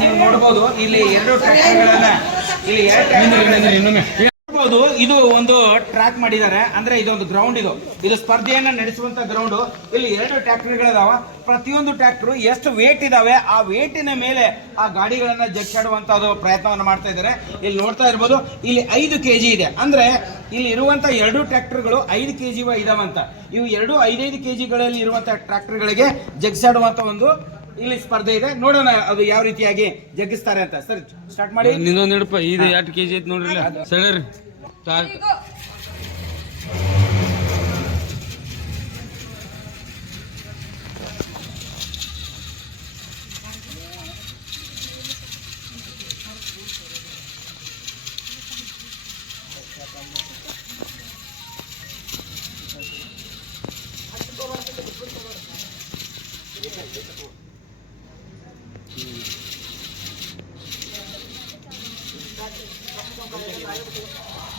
ನೀವು ನೋಡ್ಬೋದು. ಇಲ್ಲಿ ಎರಡು ಟ್ರ್ಯಾಕ್ಟರ್ಗಳನ್ನ ಇಲ್ಲಿ ಎರಡು ಇನ್ನೊಮ್ಮೆ, ನೋಡ್ಬೋದು ಇದು ಒಂದು ಟ್ರ್ಯಾಕ್ ಮಾಡಿದ್ದಾರೆ. ಅಂದ್ರೆ ಇದೊಂದು ಗ್ರೌಂಡ್ ಇದು. ಇದು ಸ್ಪರ್ಧೆಯನ್ನ ನಡೆಸುವಂತ ಗ್ರೌಂಡ್ ಇಲ್ಲಿ ಎರಡು ಟ್ರ್ಯಾಕ್ಟರ್ಗಳಿದಾವ ಪ್ರತಿಯೊಂದು ಟ್ರ್ಯಾಕ್ಟರ್ ಎಷ್ಟು ವೇಟ್ ಇದಾವೆ ಆ ವೇಟಿನ ಮೇಲೆ ಆ ಗಾಡಿಗಳನ್ನ ಜಗ್ಸಾಡುವಂತದ್ದು ಪ್ರಯತ್ನವನ್ನು ಮಾಡ್ತಾ ಇದ್ದಾರೆ. ಇಲ್ಲಿ ನೋಡ್ತಾ ಇರ್ಬೋದು ಇಲ್ಲಿ ಐದು ಕೆಜಿ ಇದೆ. ಅಂದ್ರೆ ಇಲ್ಲಿ ಇರುವಂತ ಎರಡು ಟ್ರ್ಯಾಕ್ಟರ್ಗಳು ಐದು ಕೆಜಿ ಇದಾವಂತ. ಇವು ಎರಡು ಐದೈದು ಕೆಜಿಗಳಲ್ಲಿ ಇರುವಂತ ಟ್ರ್ಯಾಕ್ಟರ್ಗಳಿಗೆ ಜಗ್ಸಾಡುವಂತ ಒಂದು ಇಲ್ಲಿ ಸ್ಪರ್ಧೆ ಇದೆ. ನೋಡೋಣ ಅದು ಯಾವ ರೀತಿಯಾಗಿ ಜಗ್ಗಿಸ್ತಾರೆ ಅಂತ. ಸರಿ ಸ್ಟಾರ್ಟ್ ಮಾಡಿ. ಕೆಜಿ ಇದು ಎರಡು ಕೆ ಜಿ ಐತಿ ನೋಡ್ರಿ चार Thank you.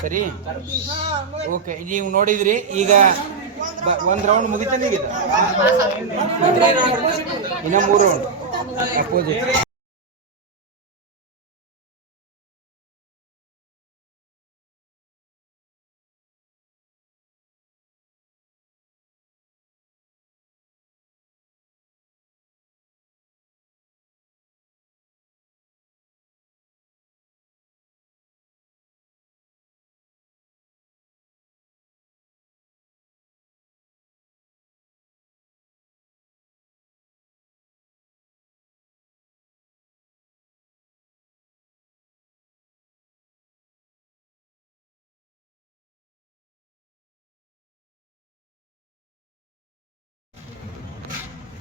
ಸರಿ? ಓಕೆ ನೀವು ನೋಡಿದ್ರಿ ಈಗ ಒಂದ್ ರೌಂಡ್ ಮುಗಿತಾನೆ ಈಗ ಇದು? ಇನ್ನ ಮೂರು ರೌಂಡ್ ಅಪೋಸಿಟ್